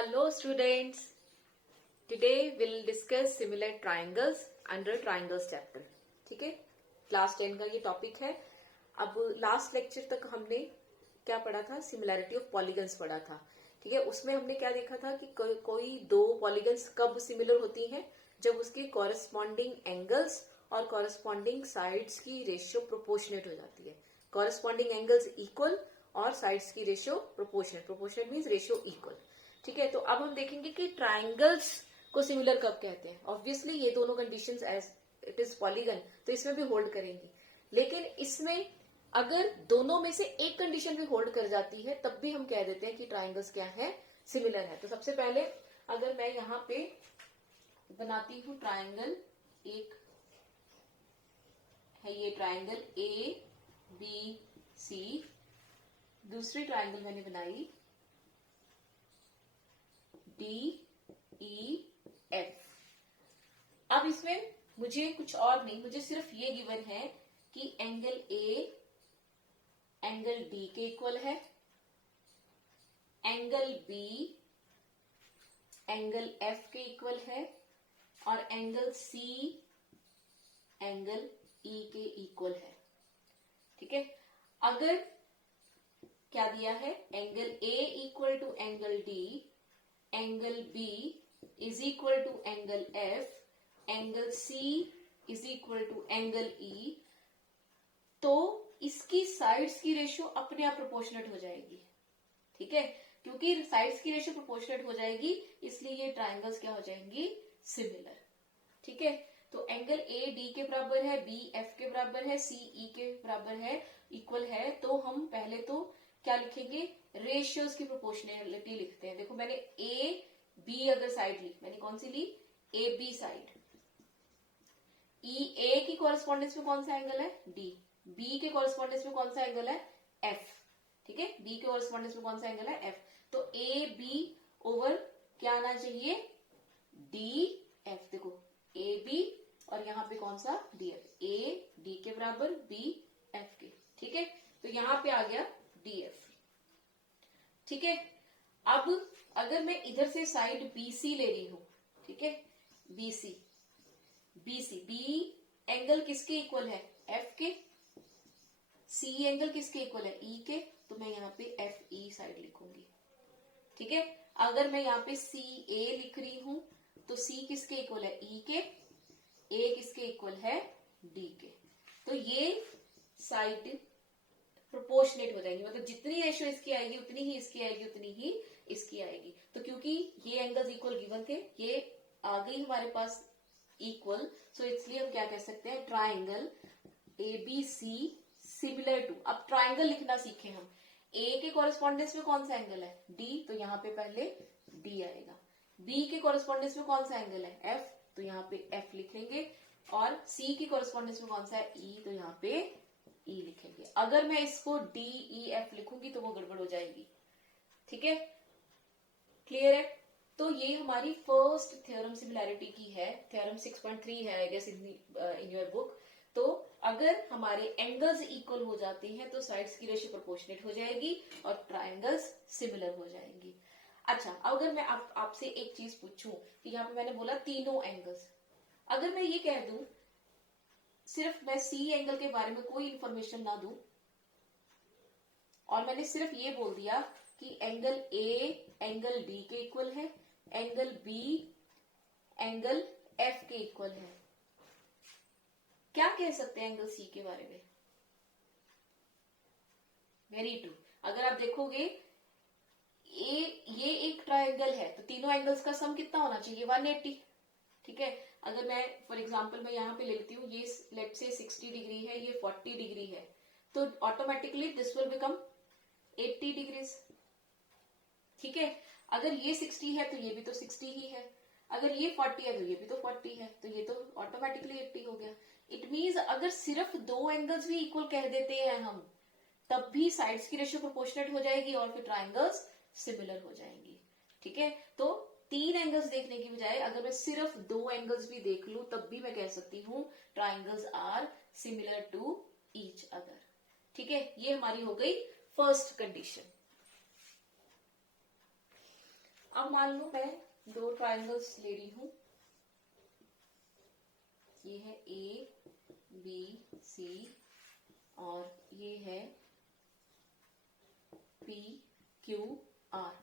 Hello students. Today we'll discuss similar triangles under triangles chapter. ठीक है, class 10 का ये टॉपिक है. अब लास्ट लेक्चर तक हमने क्या पढ़ा था? सिमिलैरिटी ऑफ पॉलीगन्स पढ़ा था. ठीक है, उसमें हमने क्या देखा था कि कोई दो पॉलीगन्स कब सिमिलर होती हैं? जब उसके कॉरेस्पॉन्डिंग एंगल्स और कॉरेस्पॉन्डिंग साइड्स की रेशियो प्रोपोर्शनेट हो जाती है. कॉरेस्पॉन्डिंग एंगल्स इक्वल और साइड्स की ratio proportionate. Proportionate means ratio equal. ठीक है, तो अब हम देखेंगे कि ट्राइंगल्स को सिमिलर कब कहते हैं. ऑब्वियसली ये दोनों conditions as it is polygon तो इसमें भी होल्ड करेंगी, लेकिन इसमें अगर दोनों में से एक कंडीशन भी होल्ड कर जाती है तब भी हम कह देते हैं कि ट्राइंगल्स क्या है, सिमिलर है. तो सबसे पहले अगर मैं यहां पे बनाती हूं ट्राइंगल, एक है ये ट्राइंगल ए बी सी, दूसरी ट्राइंगल मैंने बनाई डी ई एफ. अब इसमें मुझे कुछ और नहीं, मुझे सिर्फ ये गिवन है कि एंगल ए एंगल डी के इक्वल है, एंगल बी एंगल एफ के इक्वल है और एंगल सी एंगल ई के इक्वल है. ठीक है, अगर क्या दिया है, angle A equal to angle D, angle B is equal to angle F, angle C is equal to angle E, तो इसकी साइड्स की रेशियो अपने आप प्रोपोर्शनेट हो जाएगी. ठीक है, क्योंकि साइड्स की रेशियो प्रोपोर्शनेट हो जाएगी इसलिए ये ट्राइंगल्स क्या हो जाएंगी, सिमिलर. ठीक है, तो एंगल ए डी के बराबर है, बी एफ के बराबर है, सी ई के बराबर है, इक्वल है. तो हम पहले तो क्या लिखेंगे, रेशियोज की प्रोपोर्शनलिटी लिखते हैं. देखो मैंने ए बी अगर साइड ली, मैंने कौन सी ली, ए बी साइड. ई ए की कॉरेस्पॉन्डेंस में कौन सा एंगल है, डी. बी के कॉरेस्पॉन्डेंस में कौन सा एंगल है, एफ. ठीक है, बी के कॉरेस्पॉन्डेंस में कौन सा एंगल है, एफ. तो ए बी ओवर क्या आना चाहिए, डी एफ. देखो ए बी और यहां पे कौन सा, डी एफ. ए डी के बराबर, बी एफ के. ठीक है, तो यहां पे आ गया डी एफ. ठीक है, अब अगर मैं इधर से साइड बीसी ले रही हूं, ठीक है, बीसी बीसी, बी एंगल किसके इक्वल है, एफ के. सी एंगल किसके इक्वल है, ई के. तो मैं यहाँ पे एफ ई साइड लिखूंगी. ठीक है, अगर मैं यहाँ पे सी ए लिख रही हूं तो सी किसके इक्वल है, ई के. ए किसके इक्वल है, डी के. तो ये साइड प्रोपोर्शनेट हो जाएंगी, मतलब जितनी रेशियो इसकी आएगी उतनी ही इसकी आएगी, उतनी ही इसकी आएगी. तो क्योंकि ये एंगल्स इक्वल गिवन थे, ये आ गई हमारे पास इक्वल, सो इसलिए हम क्या कह सकते हैं, triangle A B C similar to. अब ट्राइंगल लिखना सीखे हम. ए के कॉरेस्पॉन्डेंस में कौन सा एंगल है, डी, तो यहाँ पे पहले डी आएगा. बी के कॉरेस्पॉन्डेंस में कौन सा एंगल है, एफ, तो यहाँ पे एफ लिखेंगे. और सी की कॉरेस्पॉन्डेंस में कौन सा है, ई, तो यहाँ पे ई लिखेंगे. अगर मैं इसको डी ई एफ लिखूंगी तो वो गड़बड़ हो जाएगी. ठीक है, क्लियर है. तो ये हमारी फर्स्ट थ्योरम सिमिलैरिटी की है, थ्योरम 6.3 है I guess in your book. तो अगर हमारे एंगल्स इक्वल हो जाते हैं तो साइड्स की रेशियो प्रोपोर्शनेट हो जाएगी और ट्राइंगल्स सिमिलर हो जाएंगी. अच्छा, अगर मैं आपसे एक चीज पूछूं कि यहाँ पे मैंने बोला तीनों एंगल्स, अगर मैं ये कह दूं, सिर्फ मैं सी एंगल के बारे में कोई इंफॉर्मेशन ना दूं और मैंने सिर्फ ये बोल दिया कि एंगल ए एंगल डी के इक्वल है, एंगल बी एंगल एफ के इक्वल है, क्या कह सकते हैं एंगल सी के बारे में, वेरी ट्रू. अगर आप देखोगे ये एक ट्राइंगल है तो तीनों एंगल्स का सम कितना होना चाहिए, 180. ठीक है, अगर मैं फॉर एग्जांपल मैं यहाँ पे ले लेती हूँ, ये लेट से 60 डिग्री है, ये 40 डिग्री है, तो automatically this will become 80 degrees. ठीक है, अगर ये 60 है तो ये भी तो 60 ही है, अगर ये 40 है तो ये भी तो 40 है, तो ये तो ऑटोमेटिकली 80 हो गया. इट मीन्स अगर सिर्फ दो एंगल्स भी इक्वल कह देते हैं हम तब भी साइड्स की रेशियो प्रोपोर्शनेट हो जाएगी और फिर ट्राइंगल्स सिमिलर हो जाएंगी. ठीक है, तो तीन एंगल्स देखने की बजाय अगर मैं सिर्फ दो एंगल्स भी देख लूं तब भी मैं कह सकती हूं triangles are similar to each other. ठीक है, ये हमारी हो गई फर्स्ट कंडीशन. अब मान लो मैं दो ट्राइंगल्स ले रही हूं, ये है ए बी सी और ये है पी क्यू आर।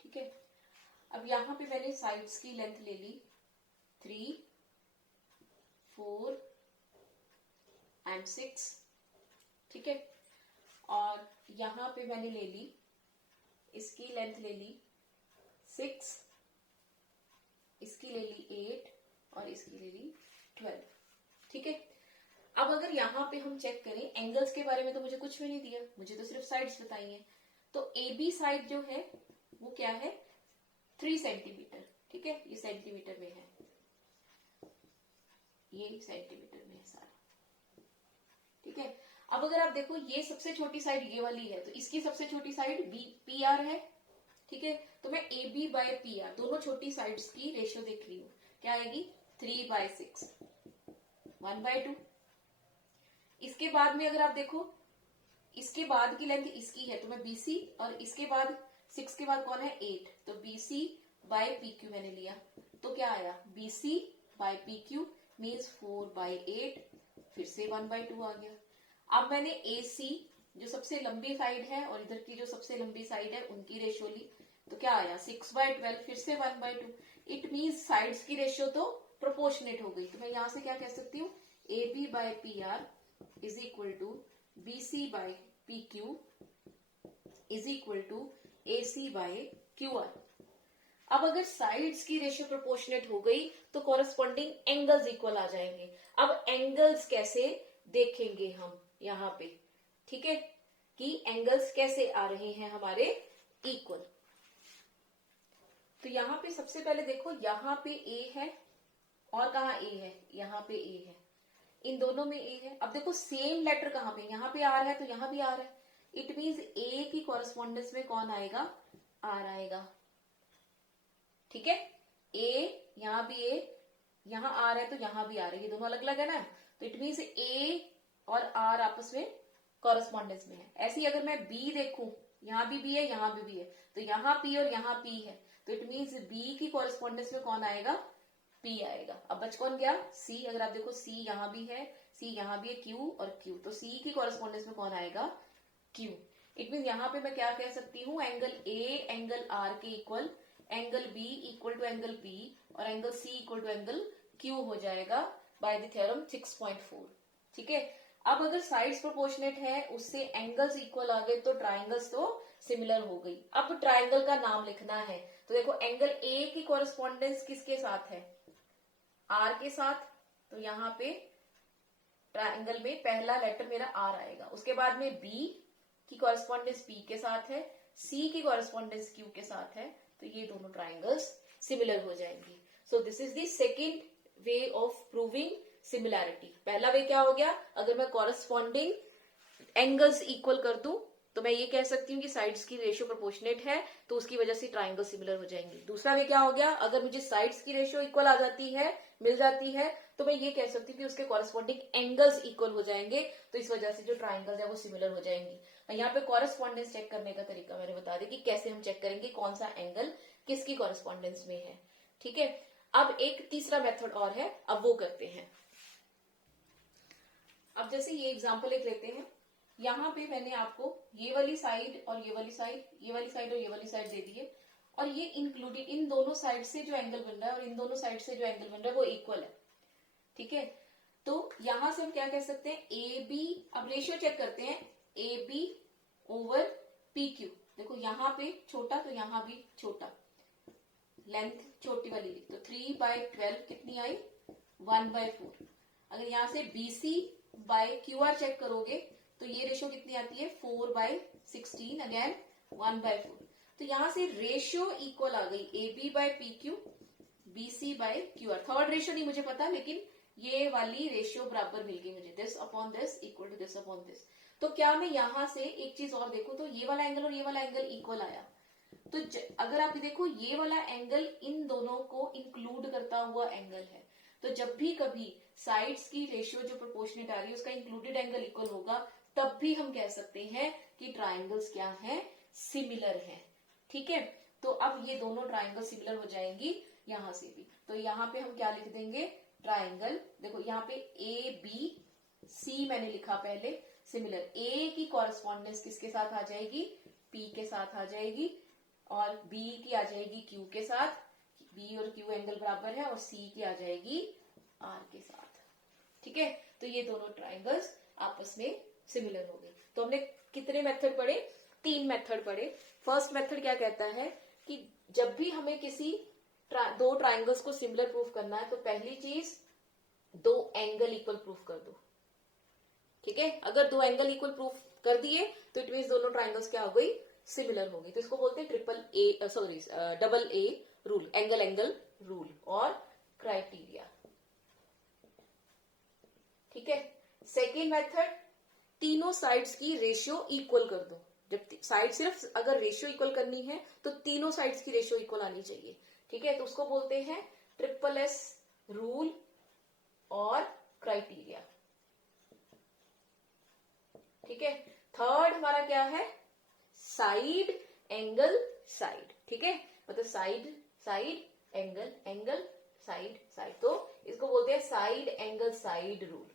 ठीक है, अब यहां पे मैंने साइड्स की लेंथ ले ली 3, 4 एंड 6। ठीक है, और यहां पे मैंने ले ली, इसकी लेंथ ले ली 6, इसकी ले ली 8 और इसकी ले ली 12। ठीक है, अब अगर यहां पे हम चेक करें, एंगल्स के बारे में तो मुझे कुछ भी नहीं दिया, मुझे तो सिर्फ साइड्स बताई हैं। तो ए बी साइड जो है वो क्या है, 3 सेंटीमीटर। ठीक है, ये सेंटीमीटर में है, ये सेंटीमीटर में है सारा। ठीक है, अब अगर आप देखो ये सबसे छोटी साइड ये वाली है, तो इसकी सबसे छोटी साइड बी पी आर है। ठीक है, तो मैं A B by P R दोनों छोटी साइड्स की रेशियो देख रही हूँ, क्या आएगी 3/6, 1/2। इसके बाद में अगर आप देखो, इसके बाद की लेंथ इसकी है, तो मैं BC, और इसके बाद 6 के बाद कौन है 8, तो BC बाय PQ मैंने लिया, तो क्या आया BC बाय PQ मीन्स 4/8, फिर से 1/2 आ गया। अब मैंने AC जो सबसे लंबी साइड है और इधर की जो सबसे लंबी साइड है उनकी रेशियो ली, तो क्या आया 6/12, फिर से 1/2। इट मीन्स साइड्स की रेशियो तो प्रोपोर्शनेट हो गई। तो मैं यहां से क्या कह सकती हूँ, AB by PR is equal to BC by PQ is equal to AC by QR। अब अगर साइड्स की रेशियो प्रोपोर्शनेट हो गई तो कॉरेस्पॉन्डिंग एंगल्स इक्वल आ जाएंगे। अब एंगल्स कैसे देखेंगे हम यहाँ पे, ठीक है, कि एंगल्स कैसे आ रहे हैं हमारे इक्वल। तो यहाँ पे सबसे पहले देखो, यहाँ पे A है और कहाँ A है, यहाँ पे A है, इन दोनों में A है। अब देखो सेम लेटर कहाँ पे, यहाँ पे R है तो यहाँ भी R है। इट मीन्स A की कॉरेस्पॉन्डेंस में कौन आएगा, R आएगा। ठीक है, A यहाँ भी A, यहाँ R है तो यहाँ भी R है, ये दोनों अलग अलग है ना, तो इट मीन्स A और R आपस में कॉरेस्पॉन्डेंस में है। ऐसे ही अगर मैं B देखूं, यहाँ भी B है, यहाँ भी B है, तो यहाँ P और यहाँ P है, तो इट मीन्स B की कॉरेस्पॉन्डेंस में कौन आएगा, P आएगा। अब बच कौन गया, C। अगर आप देखो C यहाँ भी है, C यहाँ भी है, Q और Q, तो C की कॉरेस्पॉन्डेंस में कौन आएगा, Q। इट मीन्स यहाँ पे मैं क्या कह सकती हूँ, एंगल A एंगल R के equal, angle B equal to angle P और angle C equal to angle Q हो जाएगा बाय द थ्योरम 6.4। ठीक है, अब अगर साइड्स प्रोपोर्शनेट है, उससे एंगल्स इक्वल आ गए तो ट्राइंगल्स तो सिमिलर हो गई। अब ट्राइंगल का नाम लिखना है, तो देखो एंगल A की कॉरेस्पॉन्डेंस किसके साथ है, R के साथ, तो यहाँ पे ट्राइंगल में पहला लेटर मेरा R आएगा। उसके बाद में B की कॉरेस्पॉन्डेंस P के साथ है, C की कॉरेस्पॉन्डेंस Q के साथ है, तो ये दोनों ट्राइंगल्स सिमिलर हो जाएंगे। So this is the second way of proving similarity. पहला वे क्या हो गया, अगर मैं कॉरेस्पॉन्डिंग एंगल्स इक्वल कर दूं तो मैं ये कह सकती हूँ कि साइड्स की रेशियो प्रोपोर्शनेट है, तो उसकी वजह से ट्राइंगल सिमिलर हो जाएंगे। दूसरा वे क्या हो गया, अगर मुझे साइड्स की रेशियो इक्वल आ जाती है, मिल जाती है, तो मैं ये कह सकती हूँ कि उसके कॉरेस्पॉन्डिंग एंगल्स इक्वल हो जाएंगे, तो इस वजह से जो ट्राइंगल्स है वो सिमिलर हो जाएंगे। यहाँ पे कॉरेस्पॉन्डेंस चेक करने का तरीका मैंने बता दिया कि कैसे हम चेक करेंगे कौन सा एंगल किसकी कॉरेस्पॉन्डेंस में है। ठीक है, अब एक तीसरा मेथड और है, अब वो करते हैं। अब जैसे ये एग्जांपल एक लेते हैं, यहाँ पे मैंने आपको ये वाली साइड और ये वाली साइड, ये वाली साइड और ये वाली साइड दे दी है, और ये इंक्लूडेड इन दोनों साइड से जो एंगल बन रहा है और इन दोनों साइड से जो एंगल बन रहा है वो इक्वल है। ठीक है, तो यहां से हम क्या कह सकते हैं, ए बी, अब रेशियो चेक करते हैं, A B over P Q. देखो यहाँ पे छोटा तो यहाँ भी छोटा, लेंथ छोटी वाली ली, तो 3/12 कितनी आई, 1/4। अगर यहाँ से BC बाय QR चेक करोगे तो ये रेशियो कितनी आती है, 4/16, अगेन 1/4। तो यहां से रेशियो इक्वल आ गई, AB by PQ, BC by QR। Third ratio नहीं मुझे पता, लेकिन ये वाली रेशियो बराबर मिल गई मुझे, this upon this equal to this upon this. तो क्या मैं यहां से एक चीज और देखूं, तो ये वाला एंगल और ये वाला एंगल इक्वल आया, तो अगर आप देखो ये वाला एंगल इन दोनों को इंक्लूड करता हुआ एंगल है, तो जब भी कभी साइड्स की रेशियो जो प्रोपोर्शनेट आ रही है उसका इंक्लूडेड एंगल इक्वल होगा, तब भी हम कह सकते हैं कि ट्राइंगल्स क्या है, सिमिलर है। ठीक है, तो अब ये दोनों ट्राइंगल सिमिलर हो जाएंगी यहां से भी। तो यहाँ पे हम क्या लिख देंगे, ट्राइंगल, देखो यहाँ पे ए बी सी मैंने लिखा पहले, सिमिलर। ए की कॉरेस्पॉन्डेंस किसके साथ आ जाएगी, पी के साथ आ जाएगी, और बी की आ जाएगी क्यू के साथ, बी और क्यू एंगल बराबर है, और सी की आ जाएगी आर के साथ। ठीक है, तो ये दोनों ट्राइंगल्स आपस में सिमिलर हो गए। तो हमने कितने मेथड पढ़े, 3 मेथड पढ़े। फर्स्ट मेथड क्या कहता है कि जब भी हमें किसी दो ट्राइंगल्स को सिमिलर प्रूफ करना है तो पहली चीज 2 एंगल इक्वल प्रूफ कर दो। ठीक है, अगर 2 एंगल इक्वल प्रूफ कर दिए तो इट मीन दोनों ट्राइंगल्स क्या हो गई, सिमिलर हो गई। तो इसको बोलते हैं double a rule, angle angle rule और क्राइटेरिया। ठीक है, सेकेंड मेथड, तीनों साइड्स की रेशियो इक्वल कर दो। जब साइड सिर्फ अगर रेशियो इक्वल करनी है तो तीनों साइड्स की रेशियो इक्वल आनी चाहिए। ठीक है, तो उसको बोलते हैं ट्रिपल एस रूल और क्राइटेरिया। ठीक है, थर्ड हमारा क्या है, साइड एंगल साइड। ठीक है, मतलब side side angle angle side side, तो इसको बोलते हैं साइड एंगल साइड रूल।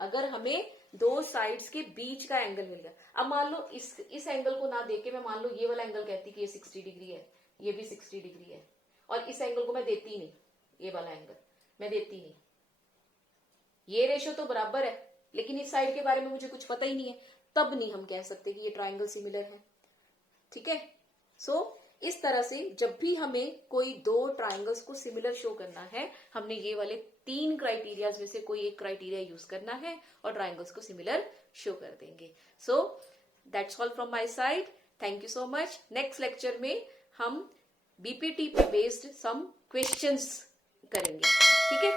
अगर हमें 2 साइड्स के बीच का एंगल मिल गया, अब मान लो इस एंगल को ना देके मैं मान लो ये वाला एंगल कहती कि ये 60 डिग्री है, ये भी 60 डिग्री है, और इस एंगल को मैं देती ही नहीं, ये वाला एंगल मैं देती नहीं, ये रेशो तो बराबर है लेकिन इस साइड के बारे में मुझे कुछ पता ही नहीं है, तब नहीं हम कह सकते कि ये ट्राइंगल सिमिलर है। ठीक है, सो इस तरह से जब भी हमें कोई 2 ट्राइंगल्स को सिमिलर शो करना है, हमने ये वाले 3 क्राइटेरियाज में से कोई एक क्राइटेरिया यूज करना है और ट्राइंगल्स को सिमिलर शो कर देंगे। So that's all from my side, thank you so much. Next lecture में हम बीपीटी पे बेस्ड सम क्वेश्चंस करेंगे। ठीक है,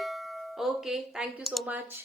okay, thank you so much.